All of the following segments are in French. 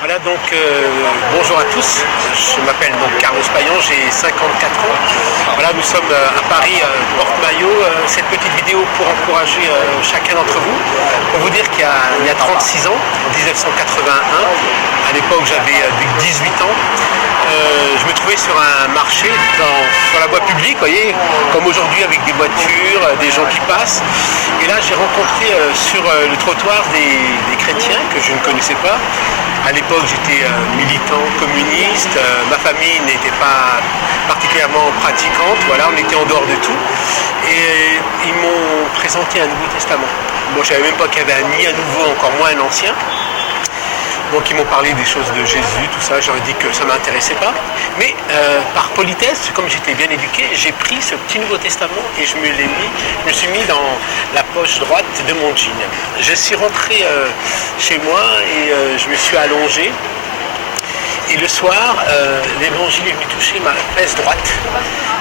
Voilà donc bonjour à tous, je m'appelle donc Carlos Payan, j'ai 54 ans. Voilà, nous sommes à Paris, Porte-Maillot. Cette petite vidéo pour encourager chacun d'entre vous, pour vous dire qu'il y a 36 ans, en 1981, à l'époque j'avais 18 ans, je me trouvais sur un marché, sur la voie publique, vous voyez, comme aujourd'hui avec des voitures, des gens qui passent. Et là j'ai rencontré sur le trottoir des chrétiens que je ne connaissais pas. À l'époque, j'étais militant communiste, ma famille n'était pas particulièrement pratiquante, voilà, on était en dehors de tout. Et ils m'ont présenté un Nouveau Testament. Moi, je ne savais même pas qu'il y avait ni un nouveau, encore moins un ancien. Donc ils m'ont parlé des choses de Jésus, tout ça, j'aurais dit que ça ne m'intéressait pas. Mais par politesse, comme j'étais bien éduqué, j'ai pris ce petit Nouveau Testament et je me suis mis dans la poche droite de mon jean. Je suis rentré chez moi et je me suis allongé. Et le soir, l'évangile est venu toucher ma fesse droite.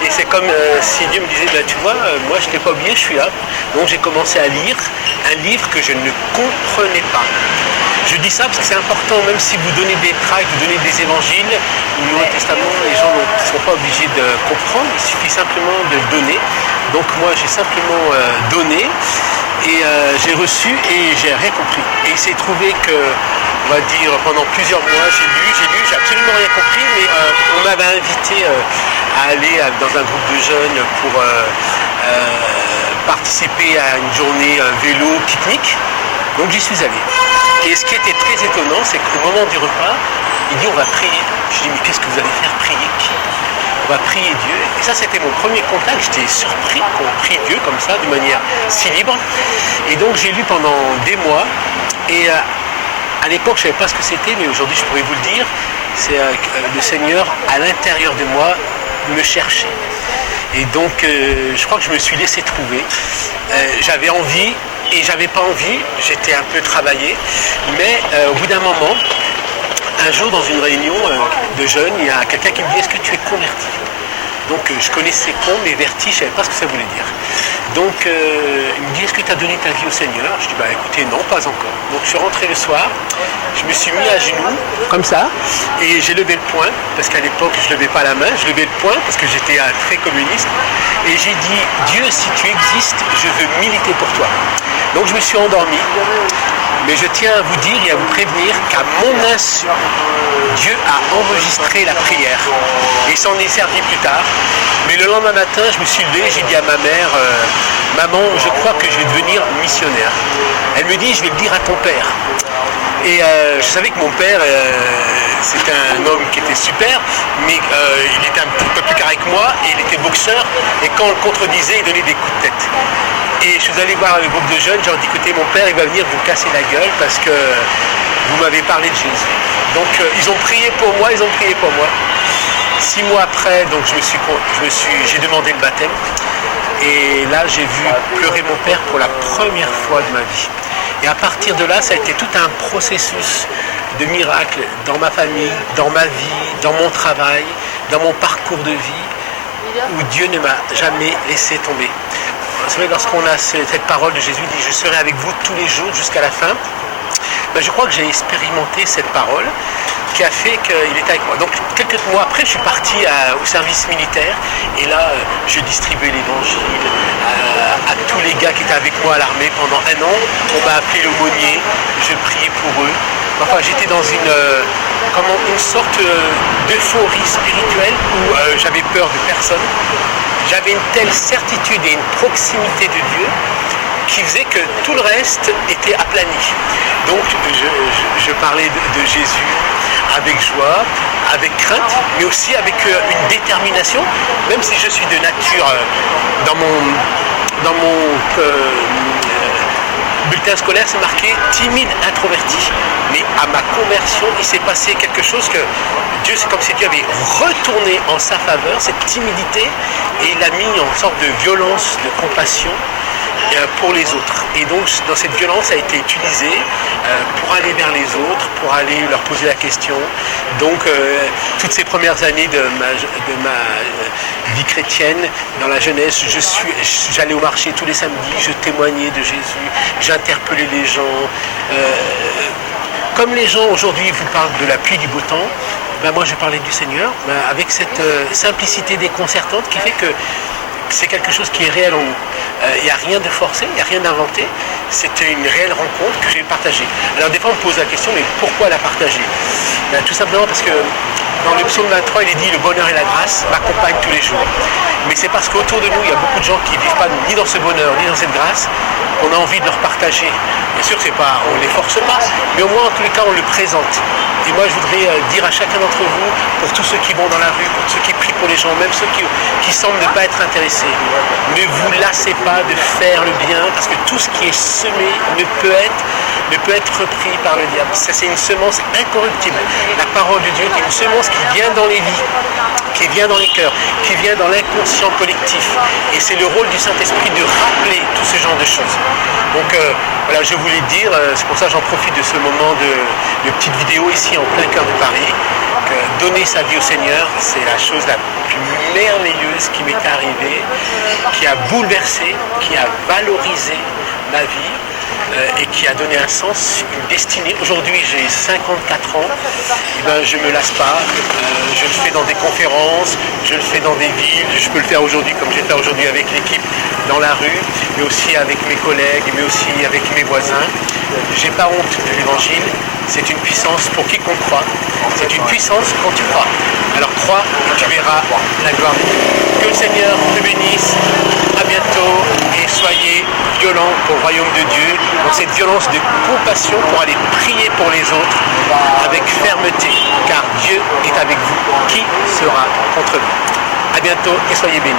Et c'est comme si Dieu me disait, ben, tu vois, moi je ne t'ai pas oublié, je suis là. Donc j'ai commencé à lire un livre que je ne comprenais pas. Je dis ça parce que c'est important, même si vous donnez des tracts, vous donnez des évangiles, ou le Nouveau Testament, les gens ne sont pas obligés de comprendre, il suffit simplement de le donner. Donc moi j'ai simplement donné, et j'ai reçu et j'ai rien compris. Et il s'est trouvé que, on va dire, pendant plusieurs mois, j'ai absolument rien compris, mais on m'avait invité à aller dans un groupe de jeunes pour participer à une journée vélo pique-nique. Donc j'y suis allé. Et ce qui était très étonnant, c'est qu'au moment du repas, il dit on va prier. Je dis mais qu'est-ce que vous allez faire, prier qui? On va prier Dieu. Et ça c'était mon premier contact, j'étais surpris qu'on prie Dieu comme ça, de manière si libre. Et donc j'ai lu pendant des mois. Et à l'époque je ne savais pas ce que c'était, mais aujourd'hui je pourrais vous le dire. C'est le Seigneur à l'intérieur de moi me cherchait. Et donc je crois que je me suis laissé trouver. J'avais envie. Et j'avais pas envie, j'étais un peu travaillé, mais au bout d'un moment, un jour dans une réunion de jeunes, il y a quelqu'un qui me dit « Est-ce que tu es converti ?» Donc je connaissais con, mais verti, je ne savais pas ce que ça voulait dire. Donc il me dit « Est-ce que tu as donné ta vie au Seigneur ?» Je dis bah écoutez, non, pas encore. Donc je suis rentré le soir, je me suis mis à genoux, comme ça, et j'ai levé le poing, parce qu'à l'époque je ne levais pas la main, je levais le poing parce que j'étais très communiste, et j'ai dit « Dieu, si tu existes, je veux militer pour toi. » Donc je me suis endormi, mais je tiens à vous dire et à vous prévenir qu'à mon insu, Dieu a enregistré la prière et s'en est servi plus tard. Mais le lendemain matin, je me suis levé, j'ai dit à ma mère, maman, je crois que je vais devenir missionnaire. Elle me dit, je vais le dire à ton père. Et je savais que mon père, c'était un homme qui était super, mais il était un petit peu plus carré que moi, et il était boxeur, et quand on le contredisait, il donnait des coups de tête. Et je suis allé voir le groupe de jeunes, j'ai dit, écoutez, mon père, il va venir vous casser la gueule, parce que vous m'avez parlé de Jésus. Donc ils ont prié pour moi, 6 mois après, donc j'ai demandé le baptême, et là j'ai vu pleurer mon père pour la première fois de ma vie. Et à partir de là, ça a été tout un processus de miracles dans ma famille, dans ma vie, dans mon travail, dans mon parcours de vie, où Dieu ne m'a jamais laissé tomber. Vous savez, lorsqu'on a cette parole de Jésus, il dit « Je serai avec vous tous les jours jusqu'à la fin », ben, je crois que j'ai expérimenté cette parole qui a fait qu'il était avec moi. Donc quelques mois après, je suis parti au service militaire et là, je distribuais l'évangile à tous les gars qui étaient avec moi à l'armée pendant un an. On m'a appelé l'aumônier, je priais pour eux. Enfin, j'étais dans une sorte d'euphorie spirituelle où j'avais peur de personne. J'avais une telle certitude et une proximité de Dieu qui faisait que tout le reste était aplani. Donc je parlais de Jésus avec joie, avec crainte, mais aussi avec une détermination, même si je suis de nature, dans mon bulletin scolaire, c'est marqué timide, introverti. Mais à ma conversion, il s'est passé quelque chose que Dieu, c'est comme si Dieu avait retourné en sa faveur cette timidité et il l'a mis en sorte de violence, de compassion pour les autres. Et donc dans cette violence a été utilisée pour aller vers les autres, pour aller leur poser la question. Donc toutes ces premières années de ma vie chrétienne, dans la jeunesse, j'allais au marché tous les samedis, je témoignais de Jésus, j'interpellais les gens. comme les gens aujourd'hui vous parlent de la pluie du beau temps, ben moi je parlais du Seigneur, ben avec cette simplicité déconcertante qui fait que c'est quelque chose qui est réel en nous. Il n'y a rien de forcé, il n'y a rien d'inventé. C'était une réelle rencontre que j'ai partagée. Alors des fois on me pose la question, mais pourquoi la partager? Ben, tout simplement parce que dans le psaume 23, il est dit « Le bonheur et la grâce m'accompagnent tous les jours ». Mais c'est parce qu'autour de nous, il y a beaucoup de gens qui ne vivent pas ni dans ce bonheur, ni dans cette grâce, qu'on a envie de leur partager. Bien sûr, c'est pas, on ne les force pas, mais au moins, en tous les cas, on le présente. Et moi, je voudrais dire à chacun d'entre vous, pour tous ceux qui vont dans la rue, pour ceux qui prient pour les gens, même ceux qui semblent ne pas être intéressés, ne vous lassez pas de faire le bien, parce que tout ce qui est semé ne peut être repris par le diable. Ça, c'est une semence incorruptible. La parole de Dieu est une semence qui vient dans les vies, qui vient dans les cœurs, qui vient dans l'inconscient collectif. Et c'est le rôle du Saint-Esprit de rappeler tout ce genre de choses. Donc voilà, je voulais dire, c'est pour ça que j'en profite de ce moment de petite vidéo ici en plein cœur de Paris, que donner sa vie au Seigneur, c'est la chose la plus merveilleuse qui m'est arrivée, qui a bouleversé, qui a valorisé ma vie. Et qui a donné un sens, une destinée. Aujourd'hui, j'ai 54 ans, et ben, je ne me lasse pas, je le fais dans des conférences, je le fais dans des villes, je peux le faire aujourd'hui comme j'ai fait aujourd'hui avec l'équipe dans la rue, mais aussi avec mes collègues, mais aussi avec mes voisins. J'ai pas honte de l'évangile, c'est une puissance pour quiconque croit, c'est une puissance quand tu crois. Alors crois et tu verras la gloire de Dieu. Que le Seigneur te bénisse, à bientôt et soyez violents pour le royaume de Dieu. Donc cette violence de compassion pour aller prier pour les autres avec fermeté, car Dieu est avec vous. Qui sera contre vous? À bientôt et soyez bénis.